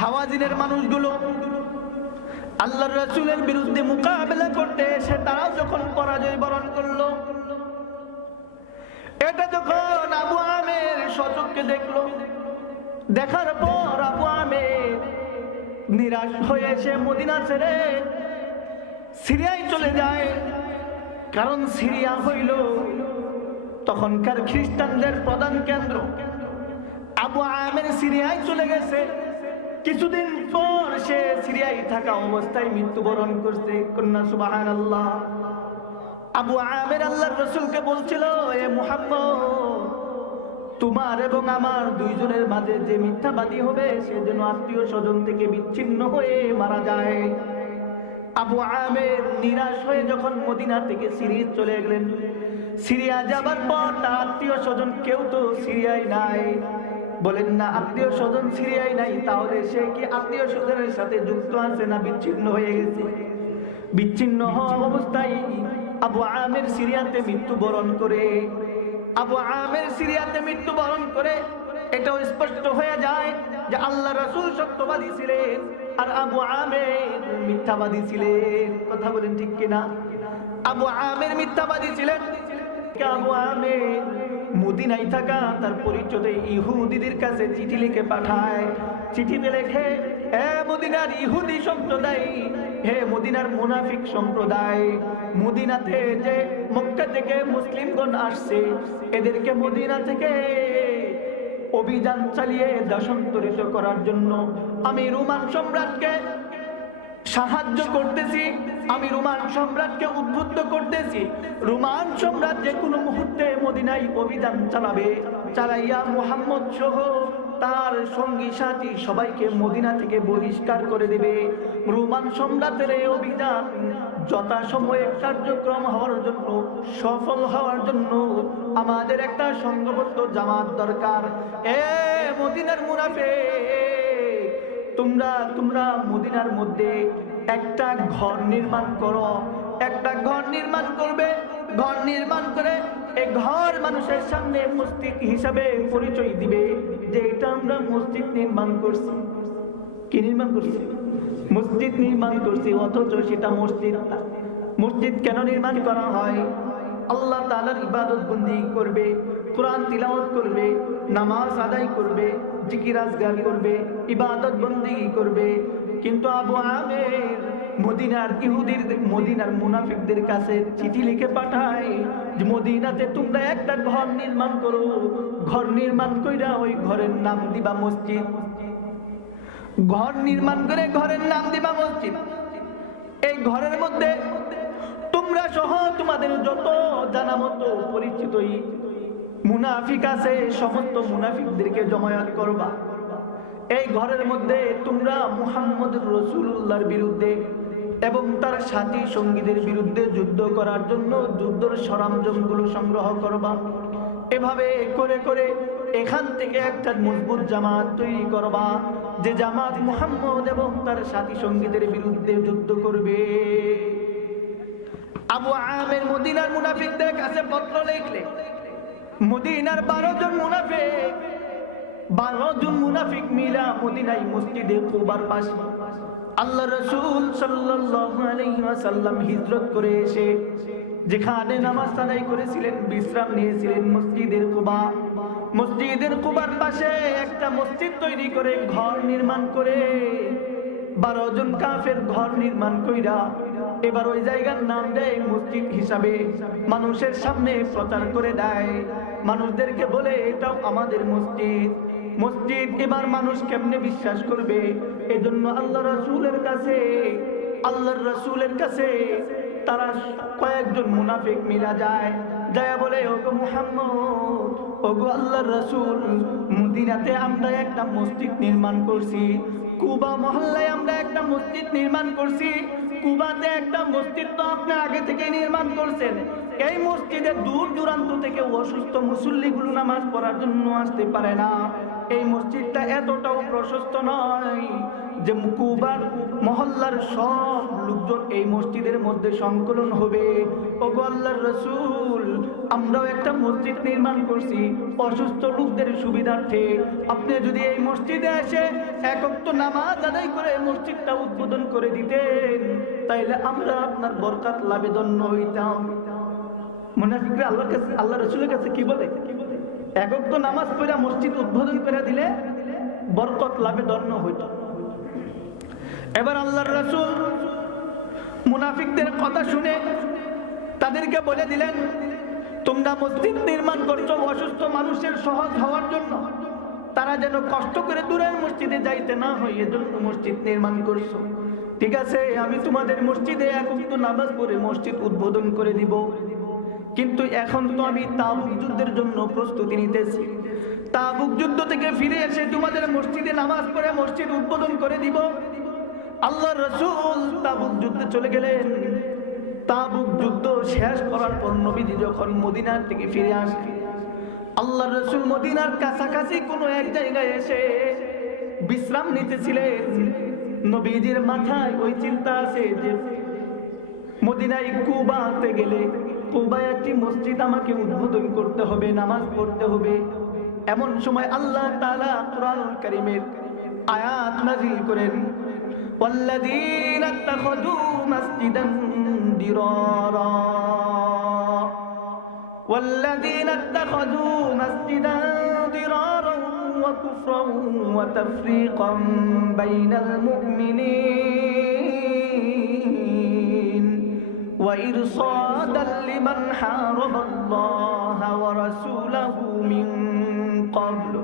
হাওয়াজিনের মানুষগুলো আল্লাহর রাসূলের বিরুদ্ধে মোকাবেলা করতে এসে তারা যখন পরাজয় বরণ করলো, এটা যখন আবু আমের সচক্ষে দেখলো, দেখার পর আবু আমের নিরাশ হয়ে এসে মদিনা ছেড়ে সিরিয়ায় চলে যায়। কারণ সিরিয়া হইল তখনকার খ্রিস্টানদের প্রধান কেন্দ্র। আবু আমের সিরিয়ায় চলে গেছে। কিছুদিন পর সে সিরিয়ায় থাকা অবস্থায় মৃত্যুবরণ করছে। কন্যা সুবহানাল্লাহ। আবু আমের আল্লাহর রাসূলকে বলছিল, এ মুহাম্মদ, তোমার এবং আমার দুইজনের মাঝে যে মিথ্যাবাদী হবে সে যেন আত্মীয় স্বজন থেকে বিচ্ছিন্ন হয়ে মারা যায়। আবু আমের নিরাশ হয়ে যখন মদিনা থেকে সিরিয়া চলে গেলেন, সিরিয়া যাবার পর তার আত্মীয় স্বজন কেউ তো সিরিয়ায় নাই। বলেন না, আত্মীয় স্বজন সিরিয়ায় নাই, তাহলে সে কি আত্মীয় স্বজনের সাথে যুক্ত আছে না বিচ্ছিন্ন হয়ে গেছে? বিচ্ছিন্ন হওয়া অবস্থায় আবু আমের সিরিয়াতে মৃত্যুবরণ করে। আবু আমের সিরিয়াতে মৃত্যুবরণ করে এটাও স্পষ্ট হয়ে যায় যে আল্লাহ রাসূল সত্যবাদী ছিলেন আর আবু আমের মিথ্যাবাদী ছিলেন। কথা বলেন ঠিক কিনা? আবু আমের মিথ্যাবাদী ছিলেন। আবু আমের মদিনায় থাকা তার পরিচয়ে ইহুদিদের কাছে চিঠি লিখে পাঠায়। চিঠিতে লেখে, হে মদিনার ইহুদি সম্প্রদায়, হে মদিনার মুনাফিক সম্প্রদায়, মদিনাতে যে মক্কা থেকে মুসলিমগণ আসছে এদেরকে মদিনা থেকে অভিযান চালিয়ে দেশান্তরিত করার জন্য আমি রোমান সম্রাটকে সাহায্য করতেছি, আমি রোমান সম্রাটকে উদ্বুদ্ধ করতেছি। রোমান সম্রাট যে কোনো মুহূর্তে মদিনায় অভিযান চালাবে, চালাইয়া মুহাম্মদ সহ তার সঙ্গী সাথী সবাইকে মদিনা থেকে বহিষ্কার করে দেবে। রোমান সম্রাটের এই অভিযান যথাসময়ে কার্যক্রম হওয়ার জন্য, সফল হওয়ার জন্য আমাদের একটা সংঘবদ্ধ জামাত দরকার। এ মদিনার মুনাফিক, তোমরা মদিনার মধ্যে একটা ঘর নির্মাণ করো, একটা ঘর নির্মাণ করবে। ঘর নির্মাণ করে এই ঘর মানুষের সামনে মসজিদ হিসাবে পরিচয় দিবে যে এটা আমরা মসজিদ নির্মাণ করছি। কি নির্মাণ করছি? মসজিদ নির্মাণ করছি, অথচ সেটা মসজিদ না। মসজিদ কেন নির্মাণ করা হয়? আল্লাহ তাআলার ইবাদত বন্দেগী করবে, কোরআন তিলাওয়াত করবে, নামাজ আদায় করবে, জিকির আজগার করবে, ইবাদত বন্দেগী করবে। কিন্তু আবু আমের মদিনার ইহুদির, মদিনার মুনাফিকদের কাছে চিঠি লিখে পাঠায় যে মদিনাতে তোমরা একটা ঘর নির্মাণ করো। ঘর নির্মাণ কইরা ওই ঘরের নাম দিবা মসজিদ। ঘর নির্মাণ করে ঘরের নাম দিবা মসজিদ। এই ঘরের মধ্যে তোমরা সহ তোমাদের যত জানা মতো পরিচিত মুনাফিক আছে সমস্ত মুনাফিকদেরকে জমায়েত করবা। এই ঘরের মধ্যে তোমরা মুহাম্মদ রাসূলুল্লাহর বিরুদ্ধে এবং তার সাথী সঙ্গীদের বিরুদ্ধে যুদ্ধ করার জন্য যুদ্ধের সরঞ্জামগুলো সংগ্রহ করবা। এভাবে করে করে এখান থেকে একটা মজবুত জামাত তৈরি করবা, যে জামাত মুহাম্মদ এবং তার সাথী সঙ্গীদের বিরুদ্ধে যুদ্ধ করবে। আবু আমের মদিনার মুনাফিকদের কাছে পত্র লিখলে মদিনার 12 জন মুনাফিক মিলা মদিনায় মসজিদে কুবার পাশে আল্লাহ রাসূল সাল্লাল্লাহু আলাইহি ওয়াসাল্লাম হিজরত করে এসে যেখানে নামাজ আদায় করেছিলেন, বিশ্রাম নিয়েছিলেন, মসজিদের কুবার পাশে একটা মসজিদ তৈরি করে ঘর নির্মাণ করে 12 জন কাফের ঘর নির্মাণ কইরা এবার ওই জায়গার নাম দেয় মসজিদ হিসাবে, মানুষের সামনে প্রচার করে দেয়। মানুষদেরকে বলে এটাও আমাদের মসজিদ। মসজিদ এবার মানুষ কেমনে বিশ্বাস করবে? এজন্য আল্লাহর রাসূলের কাছে তারা কয়েকজন মুনাফিক মিলা যায়, বলে ওগো মুহাম্মদ, ওগো আল্লাহর রাসূল, মদিনাতে আমরা একটা মসজিদ নির্মাণ করছি, কুবা মহল্লায় আমরা একটা মসজিদ নির্মাণ করছি। কুবাতে একটা মসজিদ তো আপনি আগে থেকে নির্মাণ করছেন। এই মসজিদে দূর দূরান্ত থেকে অসুস্থ মুসল্লিগুলো নামাজ পড়ার জন্য আসতে পারে না। এই মসজিদটা এতটাও প্রশস্ত নয় যে কুবার মহল্লার সব লোকজন এই মসজিদের মধ্যে সংকলন হবে। ওগো আল্লাহর রাসূল, আমরাও একটা মসজিদ নির্মাণ করছি অসুস্থ লোকদের সুবিধার্থে। আপনি যদি এই মসজিদে এসে এক ওয়াক্ত নামাজ আদায় করে মসজিদটা উদ্বোধন করে দিতেন, তাইলে আমরা আপনার বরকত লাভে ধন্য হইতাম। মুনাফিকরা আল্লাহর কাছে, আল্লাহ রাসূলের কাছে কি বলে? এক ওয়াক্ত নামাজ পড়ে মসজিদ উদ্বোধন করে দিলে বরকত লাভে ধন্য হইতো। এবার আল্লাহর রাসূল মুনাফিকদের কথা শুনে তাদেরকে বলে দিলেন, তোমরা মসজিদ নির্মাণ করছো অসুস্থ মানুষের সহজ হওয়ার জন্য, তারা যেন কষ্ট করে দূরের মসজিদে যাইতে না হয় এজন্য মসজিদ নির্মাণ করছো। ঠিক আছে, আমি তোমাদের মসজিদে এক ওয়াক্ত নামাজ পড়ে মসজিদ উদ্বোধন করে দিব, কিন্তু এখন তো আমি তাবুক যুদ্ধের জন্য প্রস্তুতি নিতেছি। তাবুক যুদ্ধ থেকে ফিরে এসে তোমাদের মসজিদে নামাজ পড়ে মসজিদ উদ্বোধন করে দিব। আল্লাহর রাসূল তাবুক যুদ্ধে চলে গেলেন। তাবুক যুদ্ধ শেষ করার পর নবীজি যখন মদিনার থেকে ফিরে আসলেন, আল্লাহর রাসূল মদিনার কাছাকাছি কোনো এক জায়গায় এসে বিশ্রাম নিতেছিলেন। নবীজির মাথায় ওই চিন্তা আছে যে মদিনায় কুবাতে গেলে কুবায় একটি মসজিদ আমাকে উদ্বোধন করতে হবে, নামাজ পড়তে হবে। এমন সময় আল্লাহ তাআলা কুরআনুল কারীমের আয়াত নাযিল করেন, والذين اتخذوا مسجدا ضرارا والذين اتخذوا مسجدا ضرارا وكفرا وتفريقا بين المؤمنين وإرصادا لمن حارب الله ورسوله من قبل